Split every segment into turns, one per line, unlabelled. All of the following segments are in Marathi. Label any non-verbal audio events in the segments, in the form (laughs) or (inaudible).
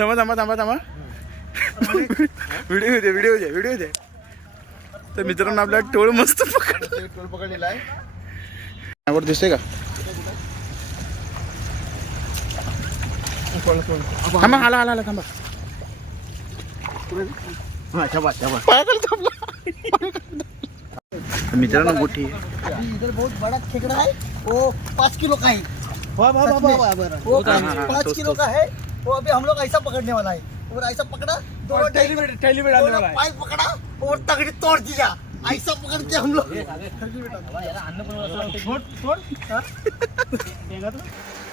थांबा थांबा थांबा थांबा. व्हिडिओ दे व्हिडिओ दे व्हिडिओ दे. तर मित्रांनो आपला टोळ मस्त पकड
टोल पकडलेला आहे.
वर दिसतंय का? थांबा आला आला आला थांबा.
हा
मित्रांनो मोठी
इधर बहुत बड़ा खेकड़ा है वो पाँच किलो का है
वाह वाह वाह वाह वाह
वो पाँच किलो का है वो अभी हम लोग ऐसा पकड़ने वाला है। और ऐसा पकड़ा दोनों दोनों पाइप पकड़ा और तगड़ी तोड़ दिया। ऐसा पकड़ के हम लोग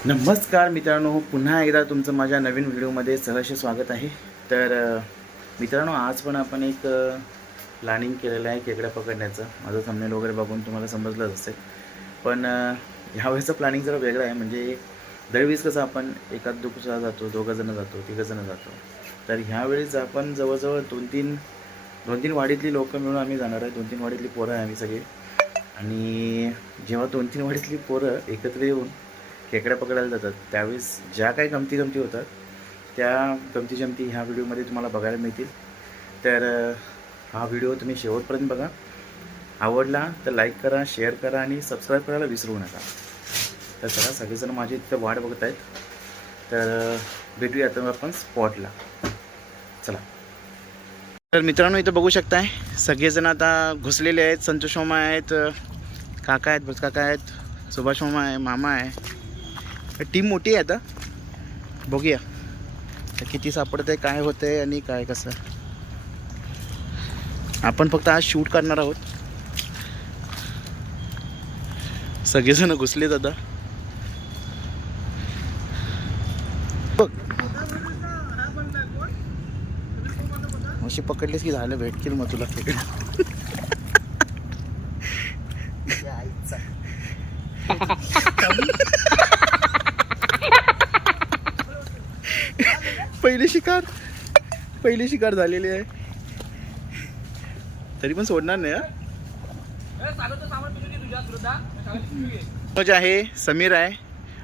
नमस्कार मित्रांनो पुन्हा एकदा तुमचं माझ्या नवीन व्हिडिओमध्ये सहर्ष स्वागत आहे. तर मित्रांनो आज पण आपण एक प्लॅनिंग केलेलं आहे खेकड्या पकडण्याचं. माझं थंबनेल वगैरे बघून तुम्हाला समजलंच असेल. पण ह्यावेळेचं प्लॅनिंग जरा वेगळं आहे. म्हणजे दरवेळीस कसं आपण एकाच दुसरा जातो दोघंजणं जातो तिघंजणं जातो. तर ह्यावेळेस आपण जवळजवळ दोन तीन दोन तीन वाडीतली लोकं मिळून आम्ही जाणार आहे. दोन तीन वाडीतली पोरं आहे आम्ही सगळे. आणि जेव्हा दोन तीन वाडीतली पोरं एकत्र येऊन खेकड्या पकडायला जातात त्यावेळेस ज्या काही गमती गमती होतात त्या गमती जमती ह्या व्हिडिओमध्ये तुम्हाला बघायला मिळतील. तर हा व्हिडिओ तुम्ही शेवटपर्यंत बघा. आवडला तर लाईक करा शेअर करा आणि सबस्क्राईब करायला विसरू नका. तर चला सगळेजण माझी इथं वाट बघत आहेत. तर भेटूया आता आपण स्पॉटला चला. तर मित्रांनो इथं बघू शकताय सगळेजण आता घुसलेले आहेत. संतोष मामा आहेत काका आहेत भरत काका आहेत सुभाष मामा आहे मामा आहे. टीम मोठी आहे आता. बघूया. तर किती सापडत आहे काय होतं आहे आणि काय कसं. आपण फक्त आज शूट करणार आहोत. सगळेजण घुसलेत आता. अशी पकडलीस की झालं भेटतील मग तुला पहिली शिकार. पहिली शिकार झालेली आहे. तरी पण सोडणार नाही हा? जे आहे. समीर आहे.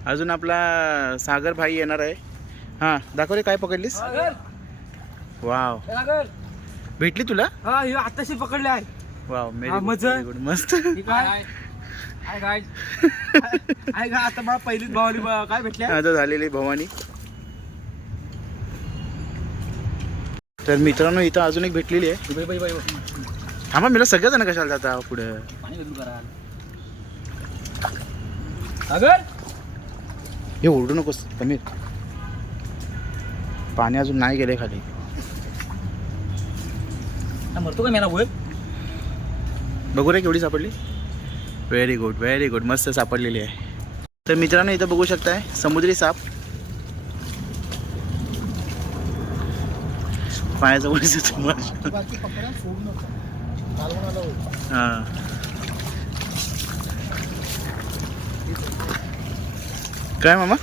अजून आपला सागर भाई येणार आहे. हां दाखव रे काय पकडलीस? वाव. भेटली तुला?
हा हे आताशी पकडले आहे.
वाव
हा,
मेरी
मजा.
गुड मस्त.
काय? काय काय का आता मला पहिलीच भावाली काय भेटल्या?
आता झालेली भवानी. तर मित्रांनो इथं अजून एक भेटलेली आहे. थांबा मला सगळेजण कशाला जाता पुढं?
अगर
हे ओरडू नकोस समीर. पाणी अजून नाही गेले खाली.
मरतो का मेला बोल?
बघू रे केवढी सापडली. व्हेरी गुड व्हेरी गुड मस्त सापडलेली आहे. तर मित्रांनो इथं बघू शकताय समुद्री साप.
होय.
हां. काय मामा?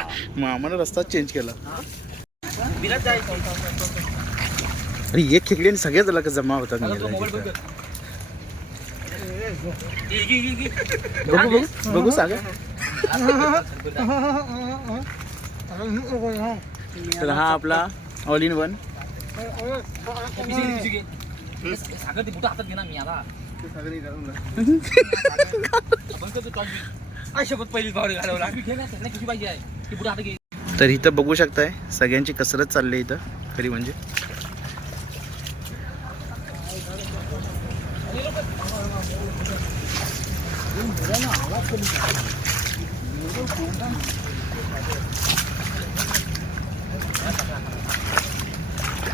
(laughs) (laughs) मामानं रस्ता चेंज केला. अरे एक खेकडी आणि सगळ्याच लग जमा होतात. बघू बघू बघू सांगा तर हा आपला ऑल इन वन
सागर ते बुटा हातात घे ना मी आला शपथ (laughs) पहिलीच भावडी घालवला. (laughs) किती पाहिजे आहे?
तर इथं बघू शकताय सगळ्यांची कसरत चालली आहे इथं खरी म्हणजे.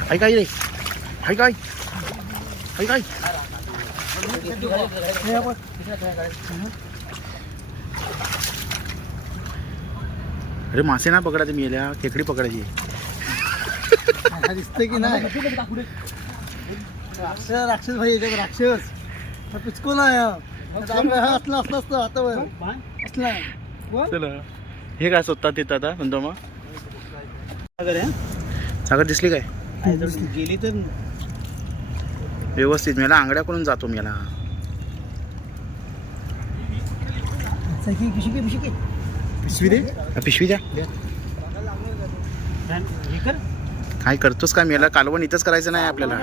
हाय काय रे? हाय काय? हाय काय? अरे मासे ना पकडायचे मी याला खेकडी पकडायची.
दिसतंय की नाही? राक्षस राक्षस भाई याच्यात राक्षस. हा पिचकून आहे हा. हा असलं असलं असतं आता वर असलं. आहे.
चला. हे काय स्वतः तिथं आता म्हणतो मग सागर आहे सागर दिसली काय?
गेली तर
व्यवस्थित मला आंगड्याकडून जातो
पिशुकी पिशुकी
पिशवी दे.
पिशवी द्या. काय करतोस का मेला कालवण इथंच करायचं नाही आपल्याला.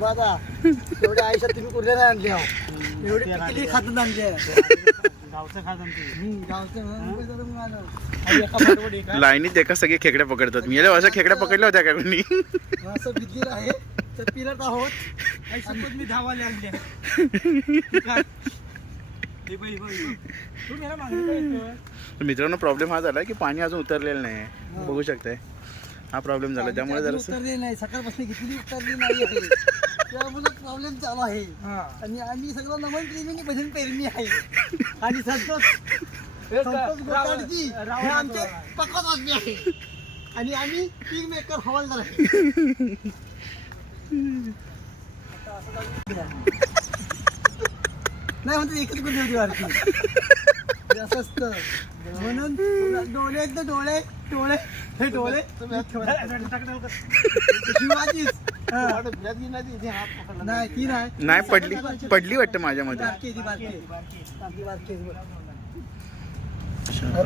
बाबा एवढ्या आयुष्यात तुम्ही कुठल्या नाही आणली आहो एवढी आणली.
लाईनीत एका सगळे खेकड्या पकडतात. मी अशा खेकड्या पकडल्या होत्या का कोणी?
असं आहे. तर पिलत आहोत. आणि सतत मी धावाले आणले
मित्रांनो प्रॉब्लेम हा झाला की पाणी अजून उतरलेलं नाही. बघू शकताय हा प्रॉब्लेम झाला. त्यामुळे जरासं
उतरले नाही. सकाळपासून घेतली उतरली नाही आहे. त्यामुळे प्रॉब्लेम चालू आहे. आणि आम्ही सगळं नमन भजन पेरणी आहे. आणि संतोष संतोष गोकाळजी हे आमचे पकवान आदमी आहे. आणि आम्ही किंग मेकर हवालदार आहे. नाही म्हणते एकच गुन्हे होती वारती हे असं असतं. म्हणून तुला डोळे आहेत ना डोळे डोळे हे डोळे. शिवाजीच. हा. नाही ती नाही
नाही. पडली पडली वाटतं माझ्यामध्ये.
ती, ती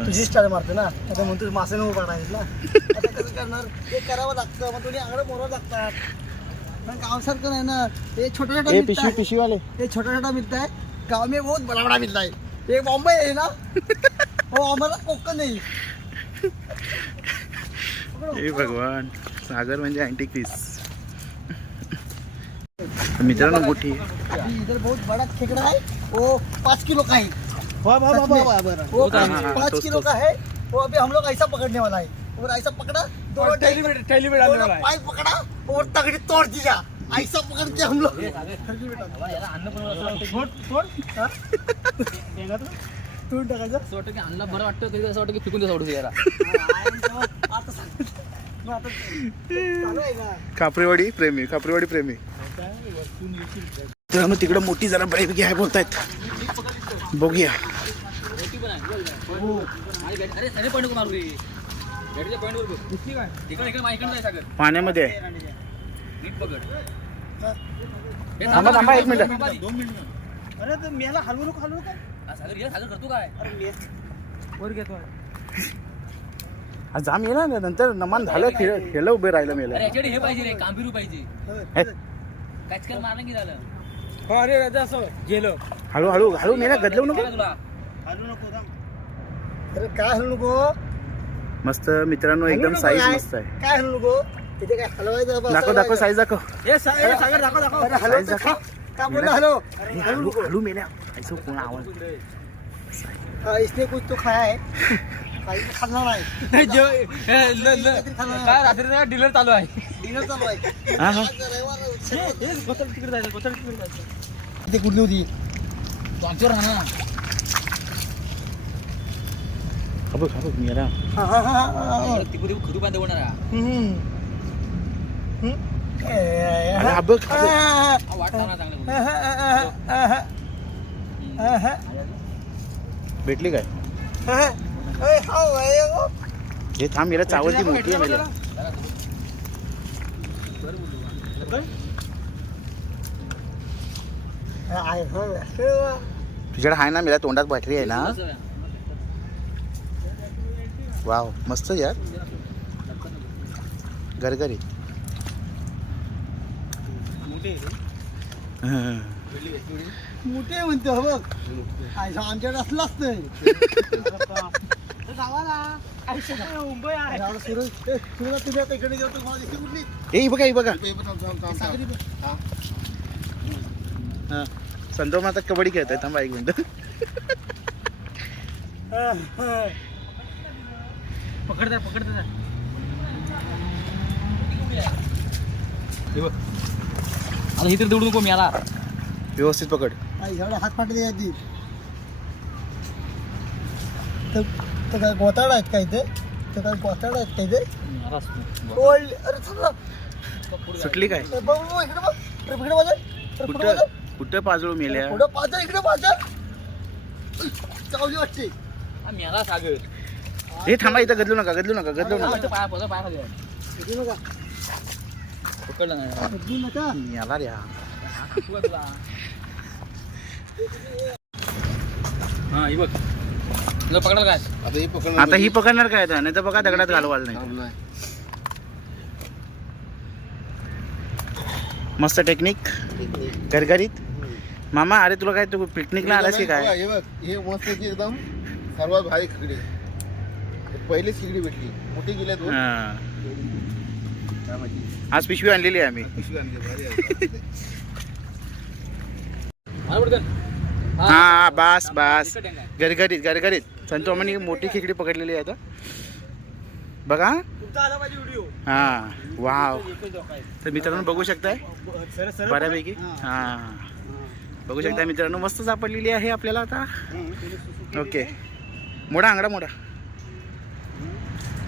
तुझी स्टाईल मारते ना. आता म्हणतो मासे नको पडायचे ना. आता कसं करणार? हे करावं लागतं मग तुम्ही आंगडं मोरावं लागतात. पण गावसारखं नाही ना हे छोटा छोटा
ए
मिळत
पिशवी पिशवीवाले
ये छोटा छोटा मिलता है। गाँव में बहुत बड़ा बड़ा मिलता है। ये बॉम्बे है ना? (laughs) वो हमारा कोकण नहीं
हे भगवान सागर म्हणजे अँटिक पीस मित्रांनो मोठी
इधर बहुत बड़ा खेकड़ा है। वो पाँच किलो का है।
वाह वाह वाह वाह वाह
वो
हाँ, हाँ, हाँ,
पाँच किलो का है। वो अभी हम लोग ऐसा पकड़ने वाला है। और ऐसा पकड़ा दोनों पाइप पकड़ा। और तगड़ी तोड़ दिया ऐसा पकड़ के हम लोग? तोड़ टाकायचं.
असं वाटतं की आणला बरं वाटतं कधी असं वाटतं की फेकून याला.
मग
कापरेवाडी प्रेमी कापरेवाडी प्रेमी. मित्रांनो तिकडं मोठी जरा बऱ्यापैकी आहे बोलतायत. बघूया. पाण्यामध्ये. थांबा थांबा एक मिनिट.
अरे तर मेला हलवू नको हलवू नको
हा, सागर ये सागर करतो काय?
वर घेतो
जाम येणार ना नंतर नमान झालं खेळ खेळ उभे राहिलं
अरे
मेलं
याच्याकडे हे पाहिजे रे कांबिरू पाहिजे.
हे,
मारलं की झालं.
अरे राजा असं गेलो.
हळू हळू हळू मेला गदलवू नको.
काय तुला?
हलू नको थांब. अरे काय हलू नको?
मस्त मित्रांनो
हलू
एकदम
नको
साईज
काय?
मस्त आहे.
काय हलू नको? तिथे काय हलवायचं बा,
दाखव दाखव. साईज दाखव
हे सा- हे सागर दाखव दाखव अरे हलव
साईज
तर
दाखव.
खा. का बोलला हलो
अरे, मेल्या ऐसो कोण आवाज
हाँ, इसने कुछ तो खाया है काही तर खाल्ला नाही.
काय रात्री डिलर चालू आहे
डिनर चालू आहे
हा हा
आज रविवार आहे, शनिवार. इथे कुठली होती
तू आमच्यावर राहा ना
बघ हा बघ मेला
हा, हा, हा, हा, हा.
तिकडे खरू बांधे होणार हा.
हम्म.
अरे, बघ, भेटली काय?
हो. हे
थांब याला चावल ती मोठी आहे
मला.
तुझ्याकडे आहे ना मेला तोंडात बॅटरी आहे ना? वाव मस्त यार. गरगरी
मोठे म्हणतो हो बघ. आमच्याकडे असलं असतं मुंबई आहे सुरज कुठली
ए ही बघा ही बघा. हं. संतो आता कबड्डी खेळतोय थांबा एक मिनिट.
पकडता पकडता आता इथे दौडू नको मी आला
व्यवस्थित पकड.
आई, एवढे हात फाटले द्यायची तर तर काय गोताड आहेत काय ते तर काय गोताड आहेत काय ओल्ड अरे ना.
सुटली काय?
ए, बघ, बघ, इकडे बघ. अरे, इकडे बघ अरे, पुढे बघ.
कुठं कुठं पाजळू मेल्या?
पुढं पाहतो इकडे पाहतो चावली वाटते
मी आला सागर.
हे थांबा इथं गदलू नका गदलू नका गदलू नका.
पाया पाया पाया खाली आहे.
इकडे बघा
पकडलं नाही
हा
तुला तुला बघ तुला पकडलं काय
आता हे पकडलं
आता ही पकडणार काय नाही तर बघा दगडात घालवाल नाही. मस्त टेक्निक गरगरीत मामा अरे तुला काय तू पिकनिकला आलास की काय?
हे बघ हे मस्त की एकदम सर्वात भारी खिगडी. हे पहिलीच खिगडी भेटली. मोठी गेल्या दोन. काय माहिती?
आज पिशवी आणलेली आहे आम्ही.
पिशवी आणली भारी आहे.
मला पटकन
हा बास बास. गरगरीत गरगरीत संतू अम्मानी मोठी खेकडी पकडलेली आहे आता. बघा
तुमचा आला पाहिजे व्हिडिओ
हा वाव. तर मित्रांनो बघू शकताय?
सर सर
बऱ्यापैकी. हा. बघू शकता मित्रांनो मस्त सापडलेली आहे आपल्याला आता. ओके. मोडा आंगडा मोडा.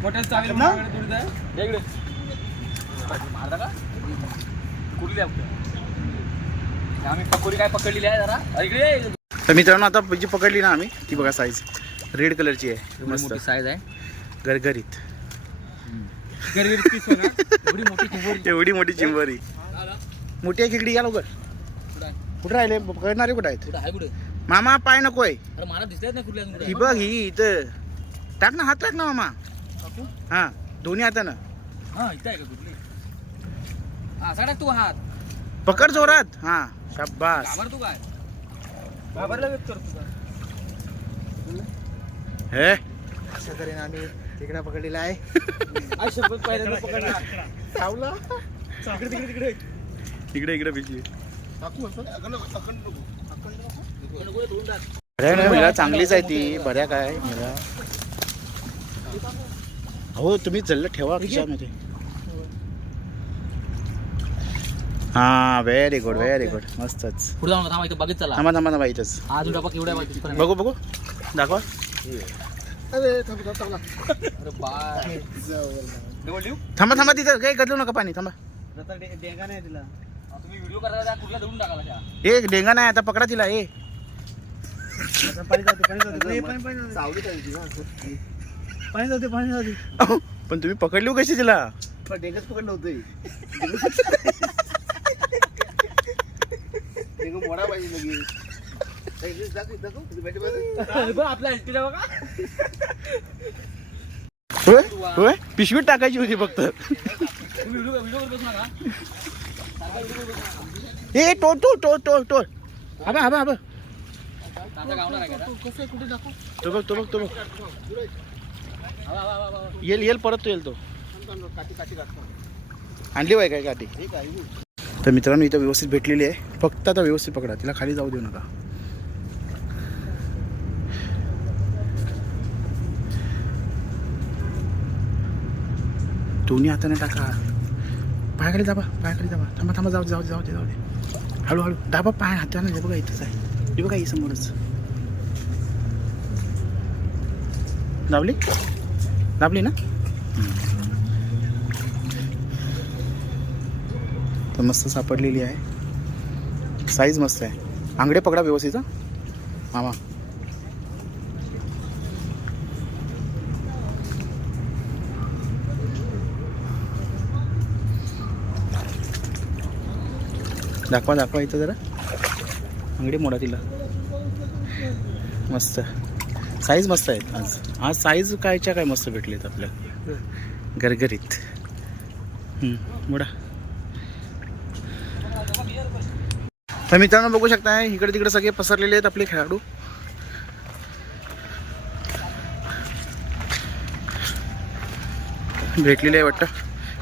मोठ्याच चालेल
ना?
माझ्याकडे थोडीच आहे. या इकडे. मारता का कुठली आहे आपलं? आम्ही पकोडी काय पकडलेली आहे जरा इकडे.
तर मित्रांनो आता जी पकडली ना आम्ही ती बघा साईज रेड कलरची आहे मस्त
मोठी साईज आहे
गरगरीत.
एवढी मोठी चिंबोरी.
मोठी आहे खेकडी या लवकर
कुठं आहे?
राहिले पकडणारे कुठं आहेत
आहे
मामा पाय
कुठल्या अजून
ही बघ ही इथं टाक ना हात टाक ना मामा
आहे.
हा दोन्ही हातानं
हा तू हात.
पकड जोरात. हा शाबास.
घाबर तू काय
करतो का?
हे? (laughs)
अशा तऱ्हेने आम्ही. तिकडे पकडलेला आहे. आज शपथ पहिल्यांदा पकडला.
चावला?
तिकडे तिकडे तिकडे.
इकडे इकडे पिशवी
टाकू असं? नाही.
बऱ्या मिळा चांगलीच आहे ती. बऱ्या काय मिळा हो तुम्ही जल्ल ठेवा खिशामध्ये. हा व्हेरी गुड व्हेरी गुड मस्तच.
पुढे जाऊन थांबा इथं बघित चला.
थांबा थांबा थांबा इथंच.
हा?
बघू बघू दाखवा.
अरे थांब थांब
तिथं काही गदलू नका पाणी थांबा.
डेंगा नाही तिला
त्या
ए डेंगा नाही आता पकडा तिला ए.
पाणी जाते पाणी जाते पाणी
तुम्ही पकडली कशी तिला.
पण डेंगच पकडलं होतं. (laughs) मोडा पाहिजे लगेच. हे दाखव, दाखव. तुझी बॅटी बाजू.
बघ, आपला एलटीला बघा
होय होय पिशवीत टाकायची होती फक्त
तुम्ही व्हिडिओ व्हिडिओ करत बसू नका
ए टो टो टो टो टो हबा हबा हबा
आता गावणार आहे का आता?
तो बघ तो बघ तो बघ
हवा, हवा, हवा, हवा.
येईल येईल परत तो येईल तो
काठी काठी काढतो.
आणली बाय काय काठी
हे काय हे?
तर मित्रांनो इथं व्यवस्थित भेटलेली आहे. फक्त आता व्यवस्थित पकडा. तिला खाली जाऊ देऊ नका. दोन्ही हाताने टाका. पायाकडे दाबा पायाकडे दाबा. थांबा थांबा जाऊ जाऊ जाऊ दे जाऊ दे. हळूहळू दाबा पाय हाताने. दे बघा इथंच आहे. हे बघा ही समोरच. दाबली? दाबली ना? तर मस्त सापडलेली आहे. साईज मस्त आहे. आंगडे पकडा व्यवस्थित हा. मामा. दाखवा दाखवा इथं जरा. आंगडी मोडा तिला. मस्त. साईज मस्त आहेत आज. आज साईज कायच्या काय मस्त भेटलेत आपल्याला गरगरीत मोडा. तर मित्रांनो बघू शकता इकडे तिकडे सगळे पसरलेले आहेत आपले खेळाडू. भेटलेले आहे वाटतं.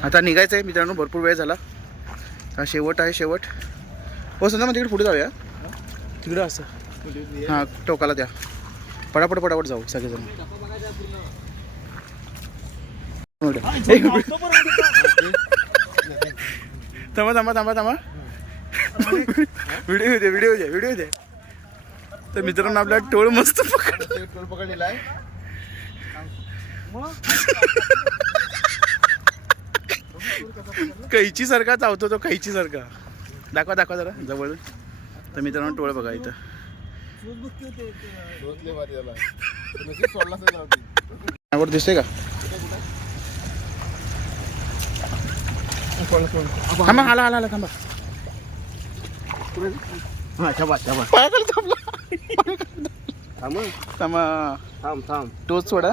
आता निघायचं आहे मित्रांनो भरपूर वेळ झाला. हा शेवट आहे शेवट. हो समजा मग तिकडे पुढे जाऊया. तिकडं असं. हां टोकाला द्या. पटापट पटापट जाऊ सगळेजण. थांबा थांबा थांबा थांबा. व्हिडिओ दे व्हिडिओ दे व्हिडिओ दे. तर मित्रांनो आपला टोळ मस्त पकड
टोल पकडलेला आहे.
कैची सारखा चावतो तो कैची सारखा. दाखवा दाखवा जरा जवळ. तर मित्रांनो टोळ बघा इथं. दिसते का? थांबा आला आला आला थांबा.
हा.
पायाखाली थांबला.
थांब.
मग
थांब थांब.
तोच सोडा.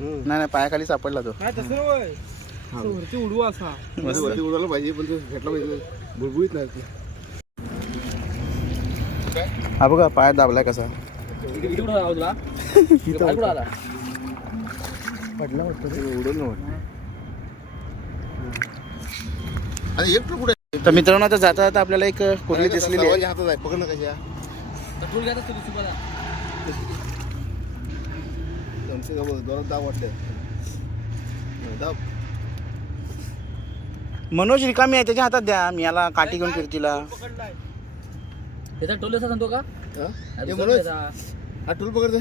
नाही नाही पायाखाली सापडला तो.
वरती उडवा असा.
वरती उडवलं पाहिजे पण तो भेटला पाहिजे. बुळबुळीत नाही.
हा बघा पाय दाबलाय कसा. (laughs) पडला वाटतं.
आणि एक कुठे
तर मित्रांनो आता जाता जाता आपल्याला एक कुर्ली दिसलेली आहे.
हातात आहे. पकड ना कशा
पेट्रोल घ्या तू तुम्हाला.
तुमचे का बघ दोन दाब वाटले. दाब.
मनोज रिकामी आहे त्याच्या हातात द्या. मी याला काठी घेऊन फिरतीला.
त्याचा टोल असा सांगतो का?
हा? मनोज टूल पकड दे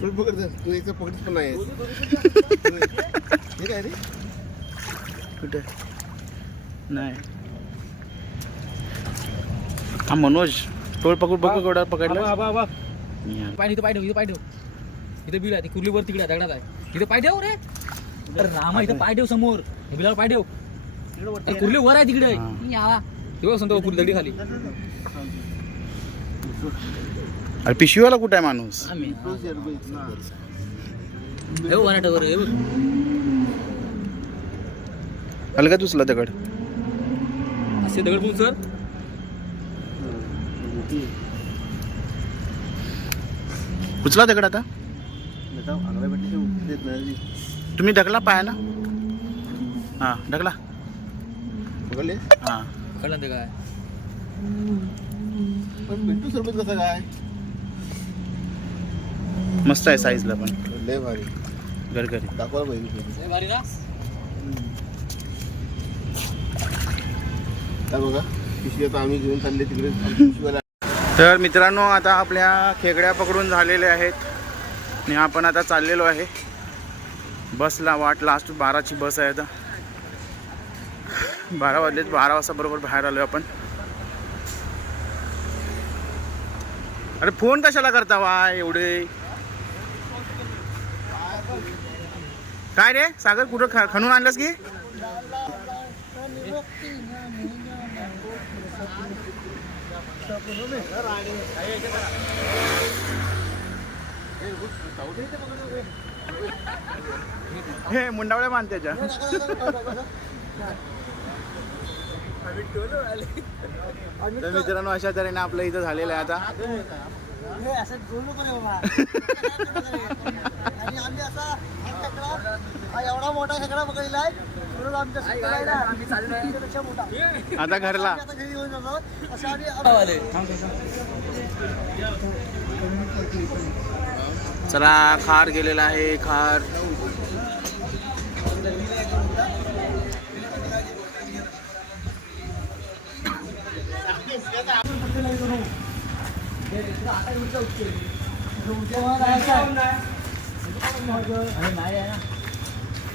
टूल पकड दे तू एक पकडत पण नाही. हे काय रे?
कुठे? नाही. हा मनोज टोळ पकड बघू केवढा पकडला या.
पाय ठेव पाय ठेव इथं पाय ठेव इथं बिल आहे ती कुर्ली वर तिकडे दगडात आहे इथं पाय ठेव रे अरे रामा इथं पाय ठेव समोर बिलावर पाय ठेव कुर्ली वर आहे तिकडे. या तेव्हा सांगतो कुर्ली दगडी खाली
अरे पिशवीवाला कुठे आहे माणूस
इथं.
अलगा तुसला दगड
असे दगड बोल सर
उचला दगड आता
तर आंगळ्या भेटली की देत नाही
तुम्ही ढकला पाया ना? हा ढकला।
पकडले
हा।
ते काय
पण सरबत कसं काय
मस्त आहे साईजला पण
लय भारी।
गरगरी
दाखवायला पाहिजे
हे भारी ना।
काय बघा पिशवी आता आम्ही घेऊन चालले तिकडे
तर मित्रांनो आता आपल्या खेकड्या पकडून झालेले आहेत. आणि आपण आता चाललेलो आहे. बसला वाट लास्ट बाराची बस आहे आता. बारा वाजलेत बारा वाजता बरोबर बाहेर आलो आपण. अरे फोन कशाला करता वा एवढे? काय रे सागर कुठं खणून आणलंस की? हे मुंडावळ्या मान त्याच्या. तर मित्रांनो अशा तऱ्हेने आपलं इथं झालेलं आहे आता.
एवढा मोठा खेकडा पकडलेला आहे.
आता घरला.
असं
चला खार गेलेला आहे खार.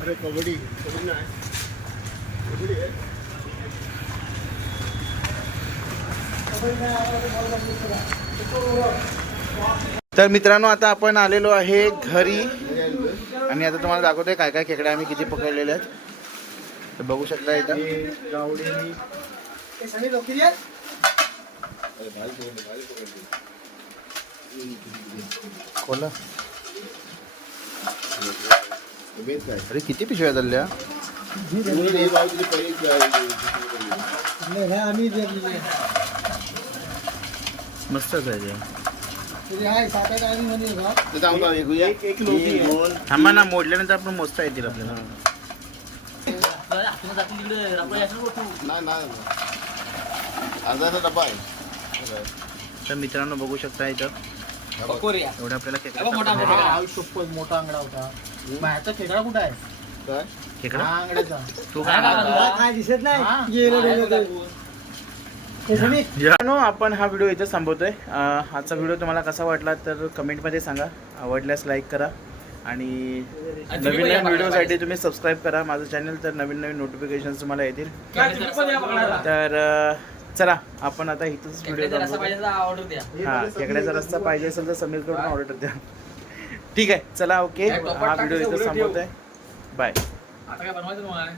अरे कबड्डी कबड्डी नाही. कबड्डी आहे
तर मित्रांनो आता आपण आलेलो आहे घरी. आणि आता तुम्हाला दाखवतोय काय काय खेकडे आम्ही किती पकडलेले आहेत. तर बघू शकता इथं. खोला अरे किती पिशव्या झाल्या
हे
हे आम्ही.
मस्तच आहे ते. थांबा ना मोडल्यानंतर आपण मोजता येतील आपल्याला तर मित्रांनो बघू शकता इथं. एवढं आपल्याला
हे मोठा
आंगडा होता माझ्याचा खेकडा कुठं आहे आंगड्याचा
तू
काय
दिसत नाही? गेलं गेलं. हे
मित्रांनो आपण हा व्हिडिओ इथं संपवतोय अं, आजचा व्हिडिओ तुम्हाला कसा वाटला तर कमेंटमध्ये सांगा. आवडल्यास लाईक करा. आणि नवीन नवीन व्हिडिओसाठी तुम्ही सबस्क्राईब करा. माझं चॅनल तर नवीन नवीन नोटिफिकेशन तुम्हाला येतील. तर अं, चला आपण आता इथंच व्हिडिओ
ऑर्डर द्या.
हा खेकड्याचा रस्ता पाहिजे असेल तर समीरकडून ऑर्डर द्या. ठीक आहे चला ओके हा व्हिडिओ इथं
उलट ठेव.
संपवतोय बाय
आता काय बनवायचं तुम्हाला